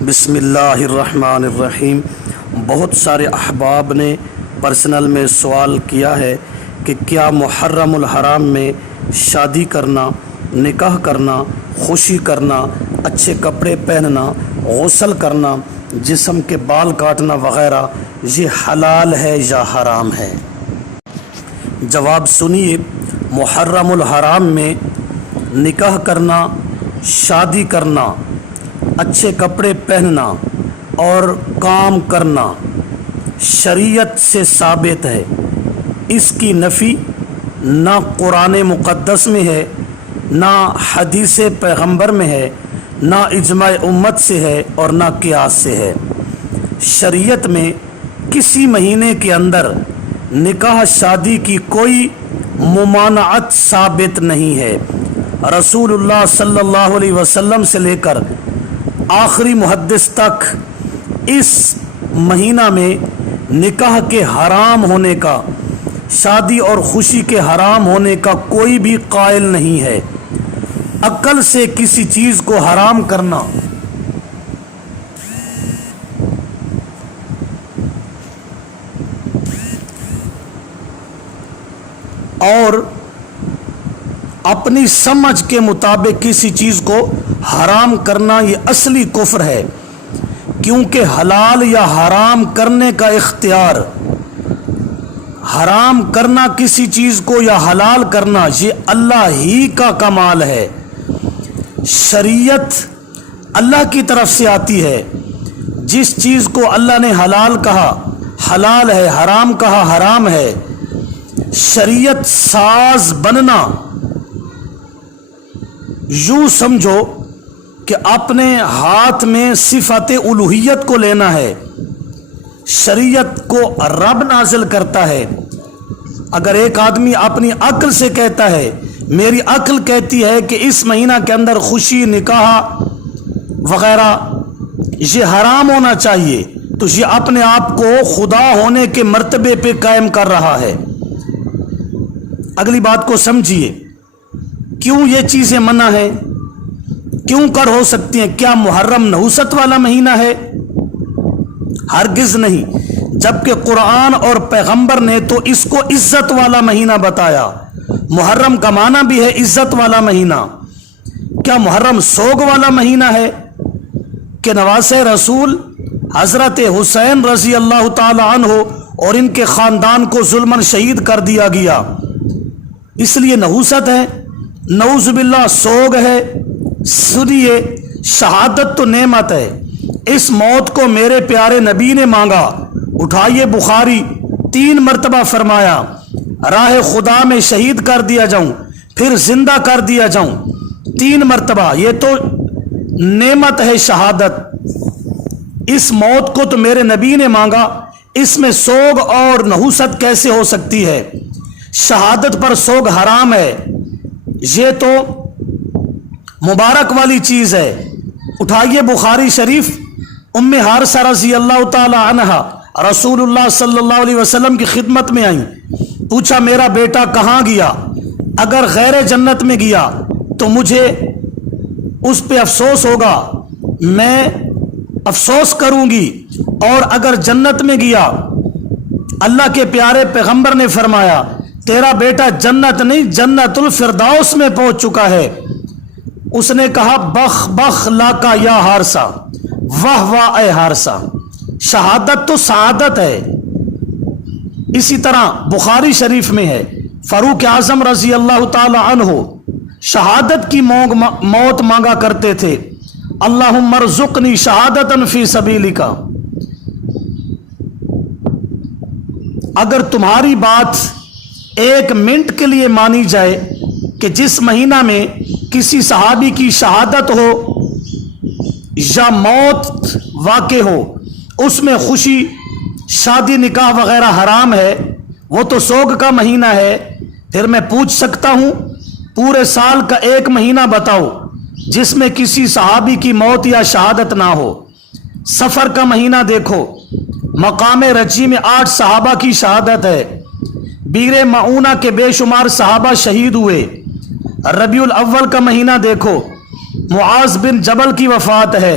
بسم اللہ الرحمن الرحیم۔ بہت سارے احباب نے پرسنل میں سوال کیا ہے کہ کیا محرم الحرام میں شادی کرنا، نکاح کرنا، خوشی کرنا، اچھے کپڑے پہننا، غسل کرنا، جسم کے بال کاٹنا وغیرہ یہ حلال ہے یا حرام ہے؟ جواب سنیے۔ محرم الحرام میں نکاح کرنا، شادی کرنا، اچھے کپڑے پہننا اور کام کرنا شریعت سے ثابت ہے۔ اس کی نفی نہ قرآن مقدس میں ہے، نہ حدیث پیغمبر میں ہے، نہ اجماع امت سے ہے اور نہ قیاس سے ہے۔ شریعت میں کسی مہینے کے اندر نکاح شادی کی کوئی ممانعت ثابت نہیں ہے۔ رسول اللہ صلی اللہ علیہ وسلم سے لے کر آخری محدث تک اس مہینہ میں نکاح کے حرام ہونے کا، شادی اور خوشی کے حرام ہونے کا کوئی بھی قائل نہیں ہے۔ عقل سے کسی چیز کو حرام کرنا اور اپنی سمجھ کے مطابق کسی چیز کو حرام کرنا یہ اصلی کفر ہے، کیونکہ حلال یا حرام کرنے کا اختیار، حرام کرنا کسی چیز کو یا حلال کرنا یہ اللہ ہی کا کمال ہے۔ شریعت اللہ کی طرف سے آتی ہے۔ جس چیز کو اللہ نے حلال کہا حلال ہے، حرام کہا حرام ہے۔ شریعت ساز بننا یوں سمجھو کہ اپنے ہاتھ میں صفت الوہیت کو لینا ہے۔ شریعت کو رب نازل کرتا ہے۔ اگر ایک آدمی اپنی عقل سے کہتا ہے، میری عقل کہتی ہے کہ اس مہینہ کے اندر خوشی، نکاح وغیرہ یہ حرام ہونا چاہیے، تو یہ اپنے آپ کو خدا ہونے کے مرتبے پہ قائم کر رہا ہے۔ اگلی بات کو سمجھیے، کیوں یہ چیزیں منع ہیں، کیوں کر ہو سکتی ہیں؟ کیا محرم نحوست والا مہینہ ہے؟ ہرگز نہیں، جبکہ قرآن اور پیغمبر نے تو اس کو عزت والا مہینہ بتایا۔ محرم کا معنی بھی ہے عزت والا مہینہ۔ کیا محرم سوگ والا مہینہ ہے کہ نواسہ رسول حضرت حسین رضی اللہ تعالی عنہ اور ان کے خاندان کو ظلماً شہید کر دیا گیا، اس لیے نحوست ہے؟ نعوذ باللہ سوگ ہے۔ سنیے، شہادت تو نعمت ہے۔ اس موت کو میرے پیارے نبی نے مانگا۔ اٹھائیے بخاری، 3 مرتبہ فرمایا راہ خدا میں شہید کر دیا جاؤں، پھر زندہ کر دیا جاؤں، 3 مرتبہ۔ یہ تو نعمت ہے شہادت۔ اس موت کو تو میرے نبی نے مانگا، اس میں سوگ اور نحوست کیسے ہو سکتی ہے؟ شہادت پر سوگ حرام ہے، یہ تو مبارک والی چیز ہے۔ اٹھائیے بخاری شریف، ام حارثہ رضی اللہ تعالی عنہا رسول اللہ صلی اللہ علیہ وسلم کی خدمت میں آئیں، پوچھا میرا بیٹا کہاں گیا؟ اگر غیر جنت میں گیا تو مجھے اس پہ افسوس ہوگا، میں افسوس کروں گی، اور اگر جنت میں گیا، اللہ کے پیارے پیغمبر نے فرمایا تیرا بیٹا جنت نہیں جنت الفردوس میں پہنچ چکا ہے۔ اس نے کہا بخ بخ لاکا یا حارثہ، واہ واہ اے حارثہ۔ شہادت تو سعادت ہے۔ اسی طرح بخاری شریف میں ہے، فاروق اعظم رضی اللہ تعالی عنہ شہادت کی موت مانگا کرتے تھے، اللہم ارزقنی شہادتا فی سبیلک۔ اگر تمہاری بات 1 منٹ کے لیے مانی جائے کہ جس مہینہ میں کسی صحابی کی شہادت ہو یا موت واقع ہو، اس میں خوشی، شادی، نکاح وغیرہ حرام ہے، وہ تو سوگ کا مہینہ ہے، پھر میں پوچھ سکتا ہوں پورے سال کا 1 مہینہ بتاؤ جس میں کسی صحابی کی موت یا شہادت نہ ہو۔ سفر کا مہینہ دیکھو، مقام رجی میں 8 صحابہ کی شہادت ہے، بیر معونہ کے بے شمار صحابہ شہید ہوئے۔ ربیع الاول کا مہینہ دیکھو، معاذ بن جبل کی وفات ہے۔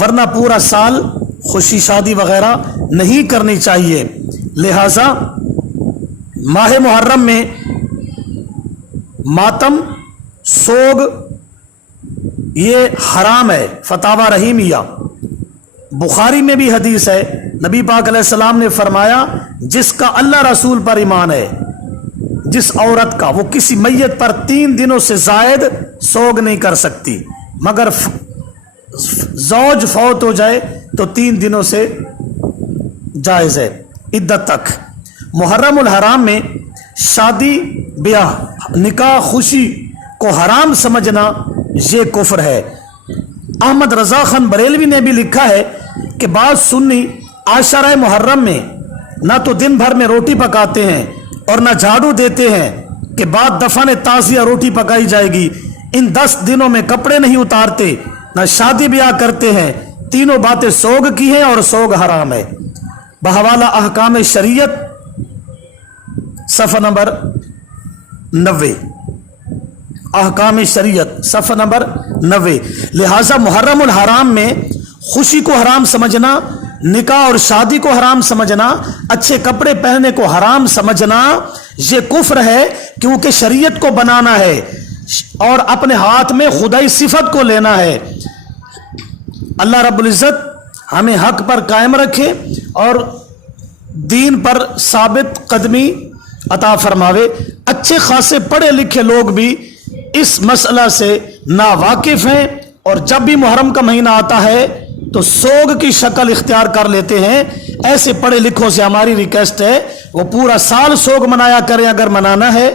ورنہ پورا سال خوشی شادی وغیرہ نہیں کرنی چاہیے۔ لہذا ماہ محرم میں ماتم، سوگ یہ حرام ہے، فتاوی رحیمیہ۔ بخاری میں بھی حدیث ہے، نبی پاک علیہ السلام نے فرمایا جس کا اللہ رسول پر ایمان ہے، جس عورت کا وہ کسی میت پر 3 دنوں سے زائد سوگ نہیں کر سکتی، مگر زوج فوت ہو جائے تو 3 دنوں سے جائز ہے عدت تک۔ محرم الحرام میں شادی بیاہ، نکاح، خوشی کو حرام سمجھنا یہ کفر ہے۔ احمد رضا خان بریلوی نے بھی لکھا ہے کہ بعض سنی عاشرہ محرم میں نہ تو دن بھر میں روٹی پکاتے ہیں اور نہ جھاڑو دیتے ہیں کہ بعد دفن تعزیہ روٹی پکائی جائے گی۔ ان 10 دنوں میں کپڑے نہیں اتارتے، نہ شادی بیاہ کرتے ہیں۔ تینوں باتیں سوگ کی ہیں اور سوگ حرام ہے۔ بحوالہ احکام شریعت صفحہ نمبر 90، احکام شریعت صفحہ نمبر 90۔ لہذا محرم الحرام میں خوشی کو حرام سمجھنا، نکاح اور شادی کو حرام سمجھنا، اچھے کپڑے پہننے کو حرام سمجھنا یہ کفر ہے، کیونکہ شریعت کو بنانا ہے اور اپنے ہاتھ میں خدائی صفت کو لینا ہے۔ اللہ رب العزت ہمیں حق پر قائم رکھے اور دین پر ثابت قدمی عطا فرماوے۔ اچھے خاصے پڑھے لکھے لوگ بھی اس مسئلہ سے ناواقف ہیں، اور جب بھی محرم کا مہینہ آتا ہے تو سوگ کی شکل اختیار کر لیتے ہیں۔ ایسے پڑھے لکھوں سے ہماری ریکویسٹ ہے وہ پورا سال سوگ منایا کریں، اگر منانا ہے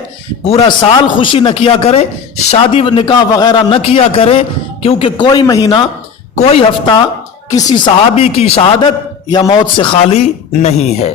پورا سال خوشی نہ کیا کریں، شادی نکاح وغیرہ نہ کیا کریں، کیونکہ کوئی مہینہ، کوئی ہفتہ کسی صحابی کی شہادت یا موت سے خالی نہیں ہے۔